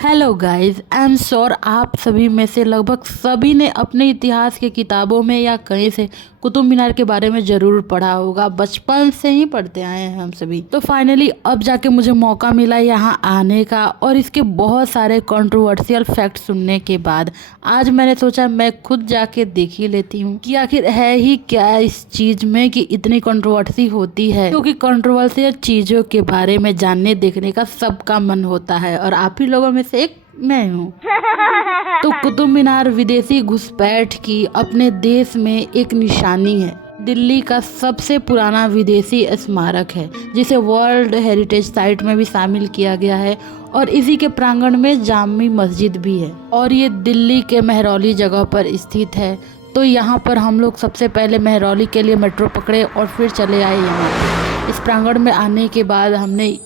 Hello guys, I am sure आप सभी में से लगभग सभी ने अपने इतिहास के किताबों में या कहीं से कुतुब मीनार के बारे में ज़रूर पढ़ा होगा। बचपन से ही पढ़ते आए हैं हम सभी। तो फाइनली अब जाके मुझे मौका मिला यहाँ आने का और इसके बहुत सारे कंट्रोवर्शियल फैक्ट सुनने के बाद आज मैंने सोचा मैं खुद जाके देख ही लेती हूँ कि आखिर है ही क्या इस चीज़ में कि इतनी कंट्रोवर्सी होती है। क्योंकि कंट्रोवर्शियल चीज़ों के बारे में जानने देखने का सबका मन होता है और आप ही लोगों में से एक मैं हूँ। तो कुतुब मीनार विदेशी घुसपैठ की अपने देश में एक निशानी है। दिल्ली का सबसे पुराना विदेशी स्मारक है जिसे वर्ल्ड हेरिटेज साइट में भी शामिल किया गया है और इसी के प्रांगण में जामी मस्जिद भी है और ये दिल्ली के महरौली जगह पर स्थित है। तो यहाँ पर हम लोग सबसे पहले महरौली के लिए मेट्रो पकड़े और फिर चले आए यहाँ। इस प्रांगण में आने के बाद हमने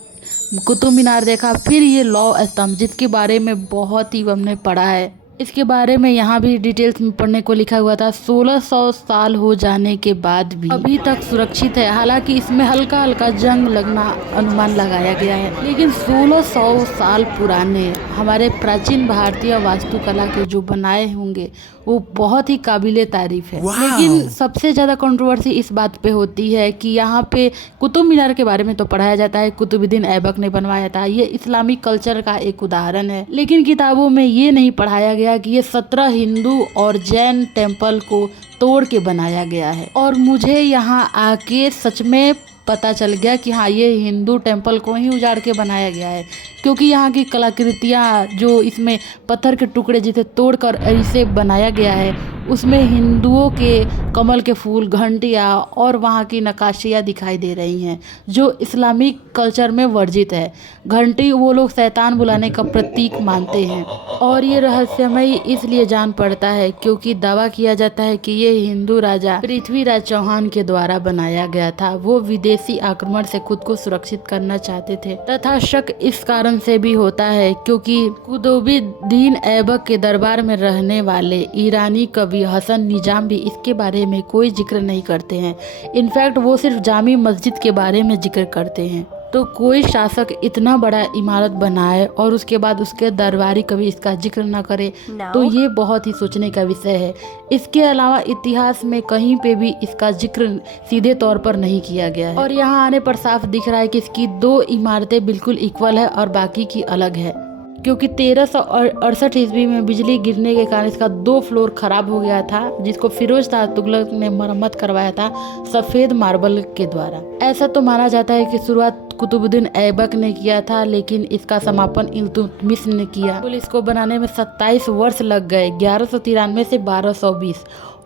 कुतुब मीनार देखा, फिर ये लौ स्तंभ जिसके बारे में बहुत ही हमने पढ़ा है। इसके बारे में यहाँ भी डिटेल्स में पढ़ने को लिखा हुआ था। 1600 साल हो जाने के बाद भी अभी तक सुरक्षित है। हालांकि इसमें हल्का हल्का जंग लगना अनुमान लगाया गया है, लेकिन 1600 साल पुराने हमारे प्राचीन भारतीय वास्तुकला के जो बनाए होंगे वो बहुत ही काबिले तारीफ है। लेकिन सबसे ज़्यादा कंट्रोवर्सी इस बात पे होती है कि यहाँ पे कुतुब मीनार के बारे में तो पढ़ाया जाता है, कुतुबुद्दीन ऐबक ने बनवाया था, ये इस्लामिक कल्चर का एक उदाहरण है। लेकिन किताबों में ये नहीं पढ़ाया गया कि ये 17 हिंदू और जैन टेम्पल को तोड़ के बनाया गया है। और मुझे यहाँ आके सच में पता चल गया कि हाँ, ये हिंदू टेम्पल को ही उजाड़ के बनाया गया है, क्योंकि यहाँ की कलाकृतियाँ जो इसमें पत्थर के टुकड़े जिसे तोड़कर इसे बनाया गया है उसमें हिंदुओं के कमल के फूल, घंटियाँ और वहाँ की नक्काशियाँ दिखाई दे रही हैं जो इस्लामिक कल्चर में वर्जित है। घंटी वो लोग शैतान बुलाने का प्रतीक मानते हैं और ये रहस्यमय इसलिए जान पड़ता है क्योंकि दावा किया जाता है कि ये हिंदू राजा पृथ्वीराज चौहान के द्वारा बनाया गया था। वो विदेशी आक्रमण से खुद को सुरक्षित करना चाहते थे तथा शक इस कारण से भी होता है क्योंकि कुतुबुद्दीन ऐबक के दरबार में रहने वाले ईरानी कवि हसन निजाम भी इसके बारे में कोई जिक्र नहीं करते हैं। इनफैक्ट वो सिर्फ जामी मस्जिद के बारे में जिक्र करते हैं। तो कोई शासक इतना बड़ा इमारत बनाए और उसके बाद उसके दरबारी कभी इसका जिक्र ना करे तो ये बहुत ही सोचने का विषय है। इसके अलावा इतिहास में कहीं पे भी इसका जिक्र सीधे तौर पर नहीं किया गया है और यहाँ आने पर साफ दिख रहा है कि इसकी 2 इमारतें बिल्कुल इक्वल है और बाकी की अलग है, क्योंकि 1368 ईस्वी में बिजली गिरने के कारण इसका 2 फ्लोर खराब हो गया था जिसको फिरोज शाह तुगलक ने मरम्मत करवाया था सफ़ेद मार्बल के द्वारा। ऐसा तो माना जाता है कि शुरुआत कुतुबुद्दीन ऐबक ने किया था, लेकिन इसका समापन इल्तुतमिश ने किया। तो इसको बनाने में 27 वर्ष लग गए, 1193 से 1220,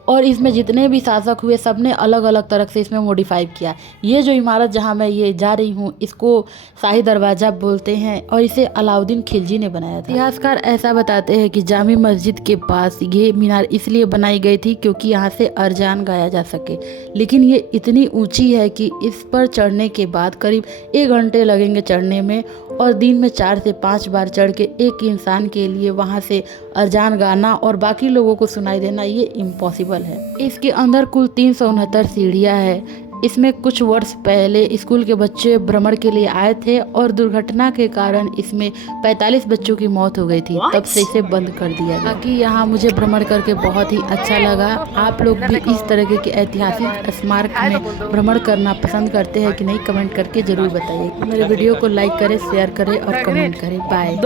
और इसमें जितने भी शासक हुए सबने अलग अलग तरह से इसमें मॉडिफाई किया। ये जो इमारत जहाँ मैं ये जा रही हूँ इसको शाही दरवाज़ा बोलते हैं और इसे अलाउद्दीन खिलजी ने बनाया था। इतिहासकार ऐसा बताते हैं कि जामी मस्जिद के पास ये मीनार इसलिए बनाई गई थी क्योंकि यहाँ से अरजान गाया जा सके, लेकिन ये इतनी ऊंची है कि इस पर चढ़ने के बाद करीब 1 घंटे लगेंगे चढ़ने में और दिन में 4 से 5 बार चढ़ के एक इंसान के लिए वहाँ से अरजान गाना और बाकी लोगों को सुनाई देना ये इम्पॉसिबल है। इसके अंदर कुल 369 सीढ़ियाँ हैं। इसमें कुछ वर्ष पहले स्कूल के बच्चे भ्रमण के लिए आए थे और दुर्घटना के कारण इसमें 45 बच्चों की मौत हो गई थी। तब से इसे बंद कर दिया गया। बाकी यहाँ मुझे भ्रमण करके बहुत ही अच्छा लगा। आप लोग भी इस तरह के ऐतिहासिक स्मारक में भ्रमण करना पसंद करते हैं कि नहीं, कमेंट करके जरूर बताइए। मेरे वीडियो को लाइक करें, शेयर करें और कमेंट करें। बाय।